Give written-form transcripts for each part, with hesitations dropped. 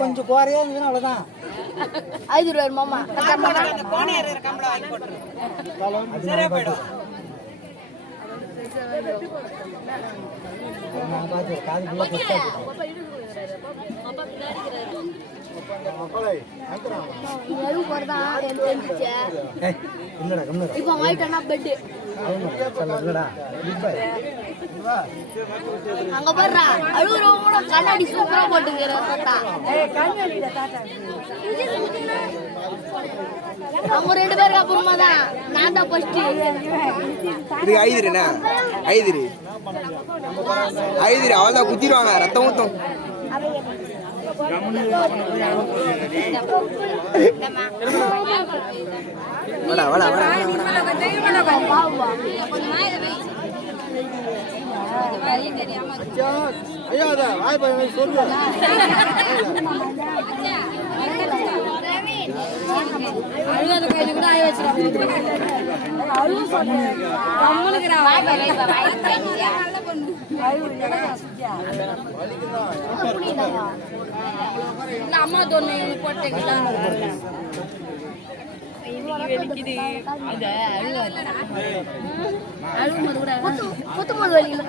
கொஞ்சம் குறையா இருந்ததுன்னா அவ்வளவுதான். 5 ரூபாய் மாமா இப்போ வாங்கிட்டா பெட்டு அங்க பாரு அழுகுறவங்க கண்ணாடி சூப்பரா போட்டுக்கிற அவங்க 2 பேருக்கு அப்புறமா தான் நான் தான் ஃபர்ஸ்ட். இது ஐதிரிண்ணா ஐதிரி அவள்தான் குத்திடுவாங்க ரத்தம் ஊத்தும். வாடா வாடா வாடா ஐயா வாய் போய் சொல்லு. அம்மா தோணு போட்டீங்களா குத்தும்போது வலிக்கல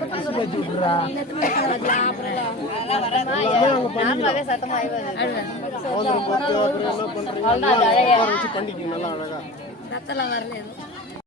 சத்தெல்லாம் வரல.